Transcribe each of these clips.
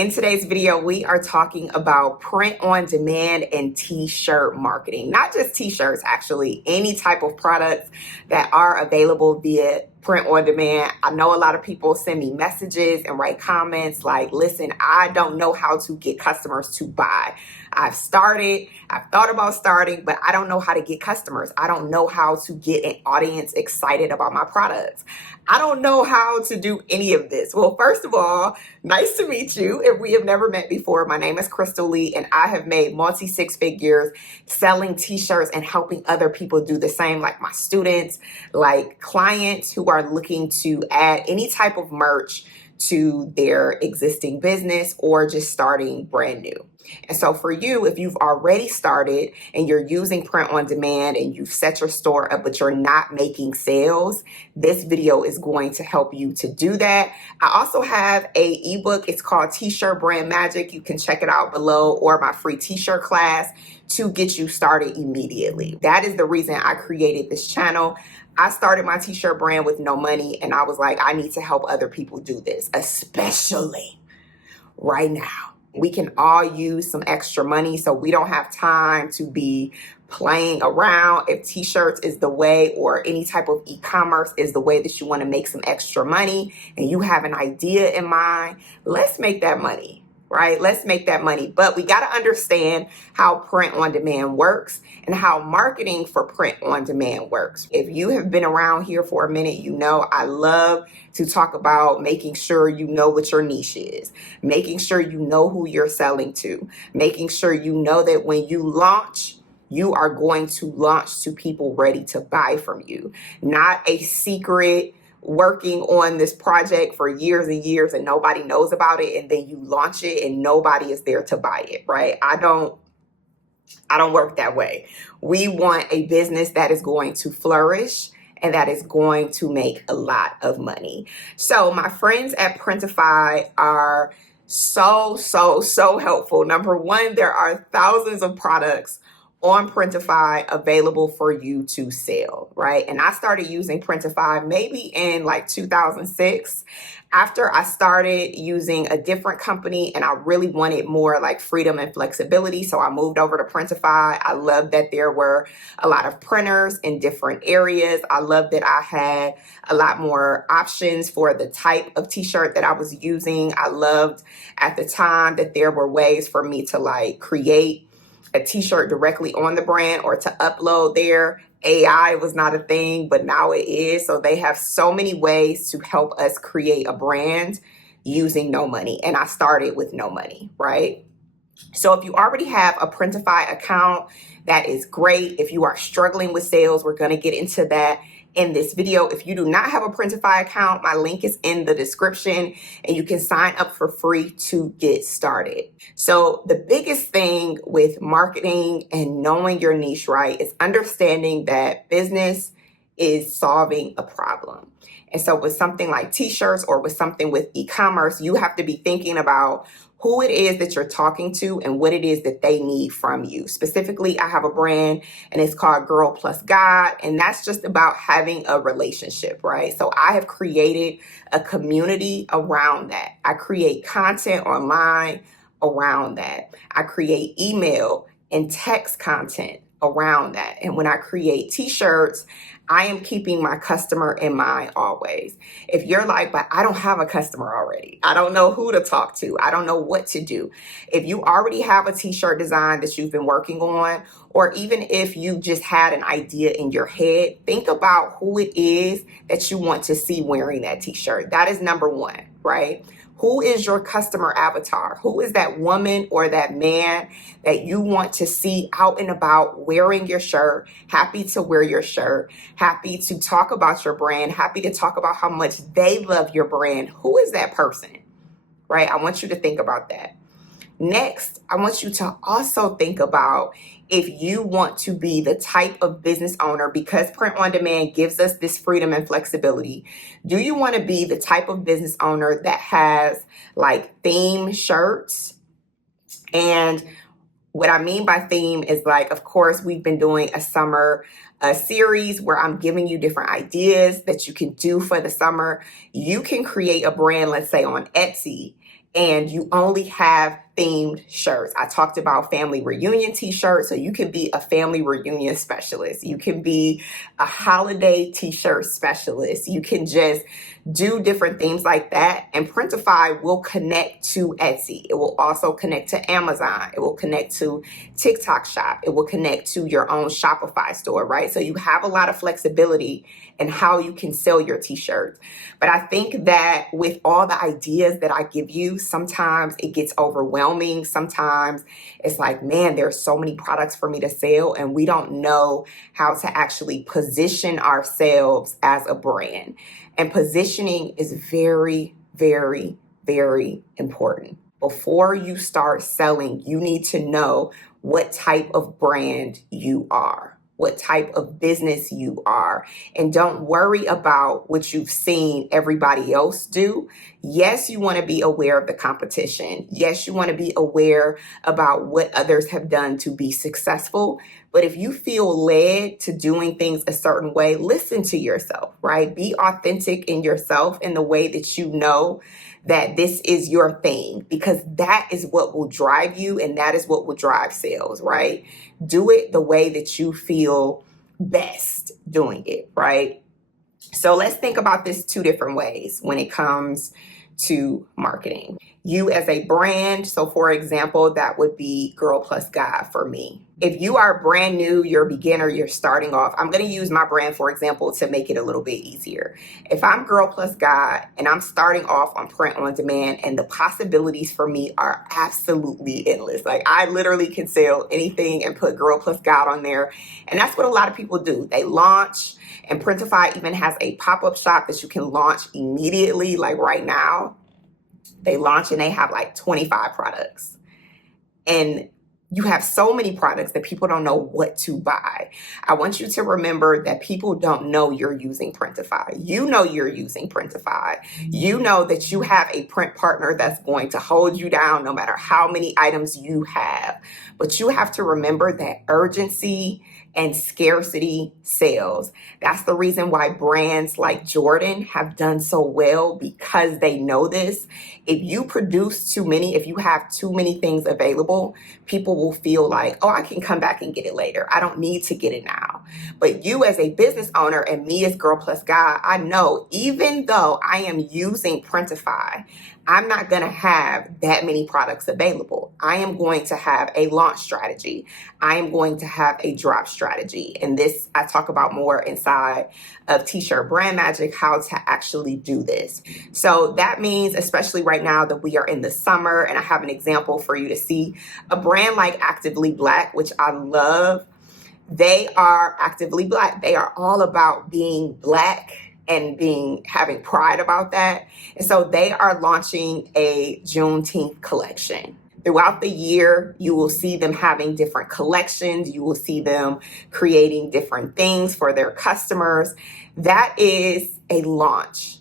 In today's video, we are talking about print on demand and t-shirt marketing. Not just t-shirts, actually, any type of products that are available via print on demand. I know a lot of people send me messages and write comments like, listen, I don't know how to get customers to buy. I've thought about starting, but I don't know how to get customers. I don't know how to get an audience excited about my products. I don't know how to do any of this. Well, first of all, nice to meet you. If we have never met before, my name is Crystal Lee, and I have made multi-six figures selling t-shirts and helping other people do the same, like my students, like clients who are looking to add any type of merch to their existing business or just starting brand new. And so for you, if you've already started and you're using print on demand and you've set your store up, but you're not making sales, this video is going to help you to do that. I also have a ebook. It's called T-Shirt Brand Magic. You can check it out below, or my free t-shirt class to get you started immediately. That is the reason I created this channel. I started my t-shirt brand with no money, and I was like, I need to help other people do this, especially right now. We can all use some extra money, so we don't have time to be playing around. If t-shirts is the way, or any type of e-commerce is the way that you want to make some extra money, and you have an idea in mind, let's make that money. Right? Let's make that money. But we got to understand how print on demand works and how marketing for print on demand works. If you have been around here for a minute, you know I love to talk about making sure you know what your niche is, making sure you know who you're selling to, making sure you know that when you launch, you are going to launch to people ready to buy from you, not a secret working on this project for years and years and nobody knows about it, and then you launch it and nobody is there to buy it, right? I don't work that way. We want a business that is going to flourish and that is going to make a lot of money. So my friends at Printify are so helpful. Number one, there are thousands of products on Printify available for you to sell, right? And I started using Printify maybe in like 2006 after I started using a different company, and I really wanted more like freedom and flexibility. So I moved over to Printify. I loved that there were a lot of printers in different areas. I loved that I had a lot more options for the type of t-shirt that I was using. I loved at the time that there were ways for me to like create a t-shirt directly on the brand or to upload there. AI was not a thing, but now it is. So they have so many ways to help us create a brand using no money. And I started with no money, right? So if you already have a Printify account, that is great. If you are struggling with sales, we're going to get into that in this video. If you do not have a Printify account, my link is in the description and you can sign up for free to get started. So the biggest thing with marketing and knowing your niche, right, is understanding that business is solving a problem. And so with something like t-shirts or with something with e-commerce, you have to be thinking about who it is that you're talking to and what it is that they need from you. Specifically, I have a brand and it's called Girl Plus God, and that's just about having a relationship, right? So I have created a community around that. I create content online around that. I create email and text content around that. And when I create t-shirts, I am keeping my customer in mind always. If you're like, but I don't have a customer already, I don't know who to talk to, I don't know what to do. If you already have a t-shirt design that you've been working on, or even if you just had an idea in your head, think about who it is that you want to see wearing that t-shirt. That is number one, right? Who is your customer avatar? Who is that woman or that man that you want to see out and about wearing your shirt, happy to wear your shirt, happy to talk about your brand, happy to talk about how much they love your brand? Who is that person, right? I want you to think about that. Next, I want you to also think about if you want to be the type of business owner, because print on demand gives us this freedom and flexibility. Do you want to be the type of business owner that has like theme shirts? And what I mean by theme is like, of course, we've been doing a summer series where I'm giving you different ideas that you can do for the summer. You can create a brand, let's say on Etsy, and you only have themed shirts. I talked about family reunion t-shirts, so you can be a family reunion specialist. You can be a holiday t-shirt specialist. You can just do different things like that. And Printify will connect to Etsy. It will also connect to Amazon. It will connect to TikTok Shop. It will connect to your own Shopify store, right? So you have a lot of flexibility in how you can sell your t-shirts. But I think that with all the ideas that I give you, sometimes it gets overwhelming. Sometimes it's like, man, there's so many products for me to sell, and we don't know how to actually position ourselves as a brand. And positioning is very, very, very important. Before you start selling, you need to know what type of brand you are, what type of business you are. And don't worry about what you've seen everybody else do. Yes, you want to be aware of the competition. Yes, you want to be aware about what others have done to be successful. But if you feel led to doing things a certain way, listen to yourself, right? Be authentic in yourself in the way that you know that this is your thing, because that is what will drive you and that is what will drive sales, right? Do it the way that you feel best doing it, right? So let's think about this two different ways when it comes to marketing. You as a brand, so for example, that would be Girl Plus Guy for me. If you are brand new, you're a beginner, you're starting off, I'm going to use my brand, for example, to make it a little bit easier. If I'm Girl Plus Guy and I'm starting off on print on demand, and the possibilities for me are absolutely endless. Like, I literally can sell anything and put Girl Plus Guy on there. And that's what a lot of people do. They launch, and Printify even has a pop-up shop that you can launch immediately, like right now. They launch and they have like 25 products. And you have so many products that people don't know what to buy. I want you to remember that people don't know you're using Printify. You know you're using Printify. You know that you have a print partner that's going to hold you down no matter how many items you have. But you have to remember that urgency and scarcity sells. That's the reason why brands like Jordan have done so well, because they know this. If you produce too many, if you have too many things available, people will feel like, oh, I can come back and get it later. I don't need to get it now. But you as a business owner and me as Girl Plus Guy, I know even though I am using Printify, I'm not going to have that many products available. I am going to have a launch strategy. I am going to have a drop strategy. And this I talk about more inside of T-Shirt Brand Magic, how to actually do this. So that means, especially right now that we are in the summer, and I have an example for you to see, a brand like Actively Black, which I love. They are Actively Black. They are all about being Black and having pride about that. And so they are launching a Juneteenth collection. Throughout the year, you will see them having different collections. You will see them creating different things for their customers. That is a launch.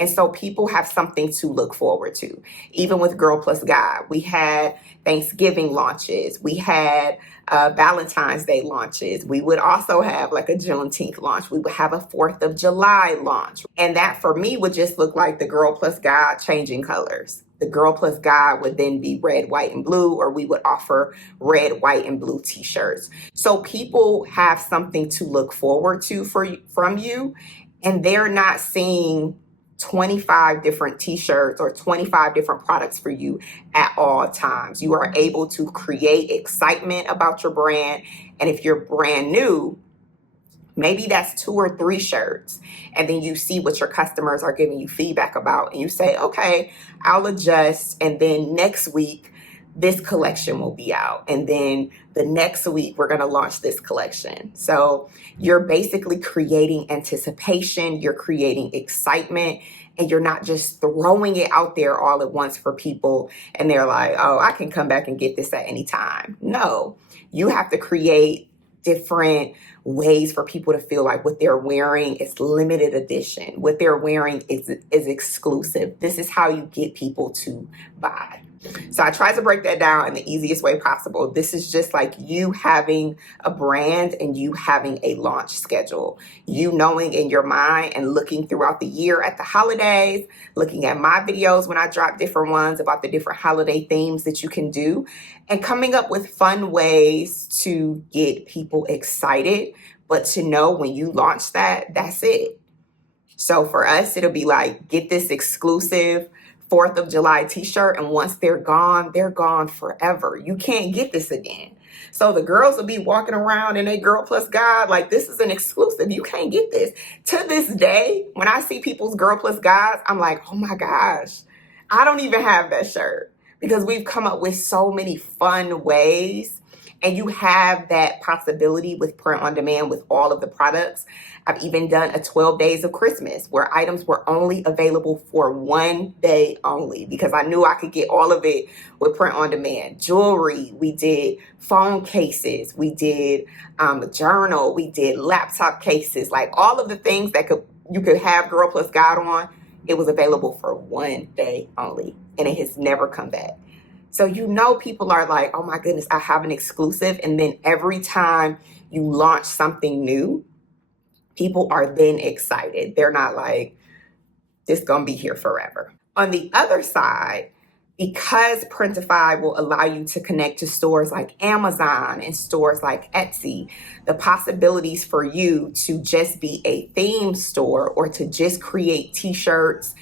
And so people have something to look forward to. Even with Girl Plus Guy, we had Thanksgiving launches. We had Valentine's Day launches. We would also have like a Juneteenth launch. We would have a 4th of July launch. And that for me would just look like the Girl Plus Guy changing colors. The Girl Plus Guy would then be red, white, and blue, or we would offer red, white, and blue t-shirts. So people have something to look forward to from you, and they're not seeing 25 different t-shirts or 25 different products for you at all times. You are able to create excitement about your brand. And if you're brand new, maybe that's 2 or 3 shirts. And then you see what your customers are giving you feedback about. And you say, okay, I'll adjust. And then next week, this collection will be out. And then the next week, we're going to launch this collection. So you're basically creating anticipation, you're creating excitement, and you're not just throwing it out there all at once for people. And they're like, oh, I can come back and get this at any time. No, you have to create different ways for people to feel like what they're wearing is limited edition. What they're wearing is exclusive. This is how you get people to buy. So I tried to break that down in the easiest way possible. This is just like you having a brand and you having a launch schedule. You knowing in your mind and looking throughout the year at the holidays, looking at my videos when I drop different ones about the different holiday themes that you can do, and coming up with fun ways to get people excited, but to know when you launch that, that's it. So for us, it'll be like, get this exclusive 4th of July t-shirt, and once they're gone forever. You can't get this again. So the girls will be walking around in a Girl Plus Guide like, this is an exclusive. You can't get this. To this day, when I see people's Girl Plus Guides, I'm like, oh my gosh, I don't even have that shirt, because we've come up with so many fun ways. And you have that possibility with print on demand with all of the products. I've even done a 12 days of Christmas where items were only available for one day only, because I knew I could get all of it with print on demand. Jewelry, we did phone cases, we did a journal, we did laptop cases, like all of the things that you could have Girl Plus Guide on. It was available for one day only, and it has never come back. So people are like, oh my goodness, I have an exclusive. And then every time you launch something new, people are then excited. They're not like, this gonna be here forever. On the other side, because Printify will allow you to connect to stores like Amazon and stores like Etsy, the possibilities for you to just be a theme store or to just create t-shirts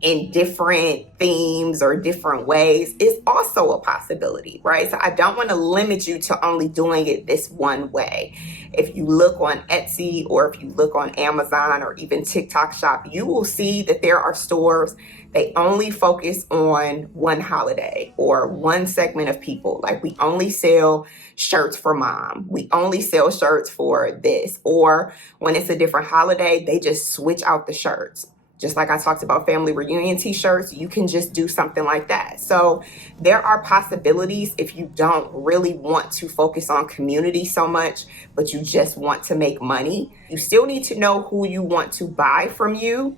in different themes or different ways is also a possibility, right? So I don't want to limit you to only doing it this one way. If you look on Etsy or if you look on Amazon or even TikTok Shop, you will see that there are stores, they only focus on one holiday or one segment of people. Like, we only sell shirts for mom. We only sell shirts for this. Or when it's a different holiday, they just switch out the shirts. Just like I talked about family reunion t-shirts, you can just do something like that. So there are possibilities if you don't really want to focus on community so much, but you just want to make money. You still need to know who you want to buy from you,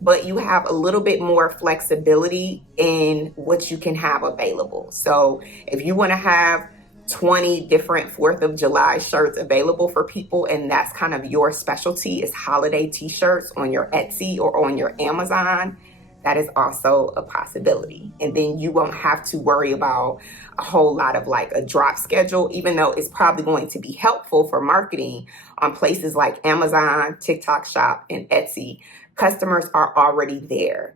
but you have a little bit more flexibility in what you can have available. So if you want to have 20 different 4th of July shirts available for people, and that's kind of your specialty is holiday t-shirts on your Etsy or on your Amazon, that is also a possibility. And then you won't have to worry about a whole lot of like a drop schedule, even though it's probably going to be helpful for marketing on places like Amazon, TikTok Shop, and Etsy. Customers are already there.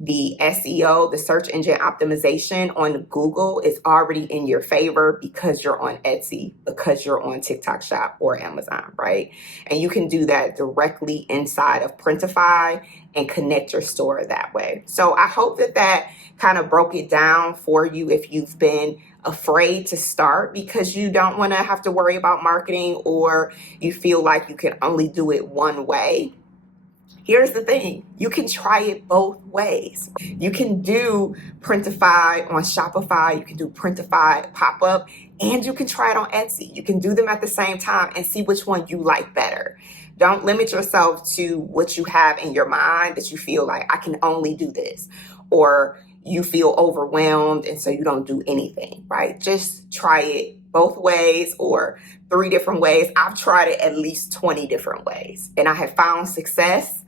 The SEO, the search engine optimization on Google is already in your favor because you're on Etsy, because you're on TikTok Shop or Amazon, right? And you can do that directly inside of Printify and connect your store that way. So I hope that kind of broke it down for you if you've been afraid to start because you don't want to have to worry about marketing or you feel like you can only do it one way. Here's the thing, you can try it both ways. You can do Printify on Shopify, you can do Printify pop-up, and you can try it on Etsy. You can do them at the same time and see which one you like better. Don't limit yourself to what you have in your mind that you feel like, I can only do this, or you feel overwhelmed and so you don't do anything, right? Just try it both ways or 3 different ways. I've tried it at least 20 different ways, and I have found success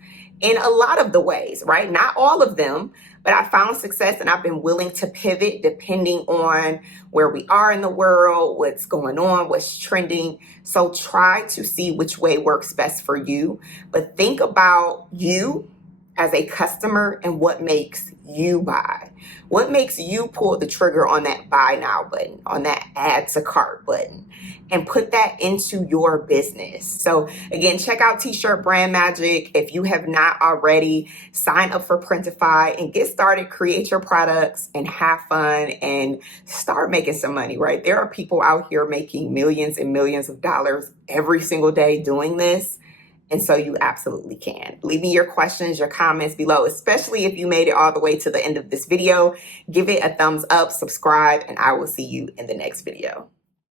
in a lot of the ways, right? Not all of them, but I found success and I've been willing to pivot depending on where we are in the world, what's going on, what's trending. So try to see which way works best for you, but think about you as a customer and what makes you buy. What makes you pull the trigger on that buy now button, on that add to cart button, and put that into your business. So again, check out T-Shirt Brand Magic. If you have not already, sign up for Printify and get started, create your products and have fun and start making some money, right? There are people out here making millions and millions of dollars every single day doing this. And so you absolutely can. Leave me your questions, your comments below, especially if you made it all the way to the end of this video. Give it a thumbs up, subscribe, and I will see you in the next video.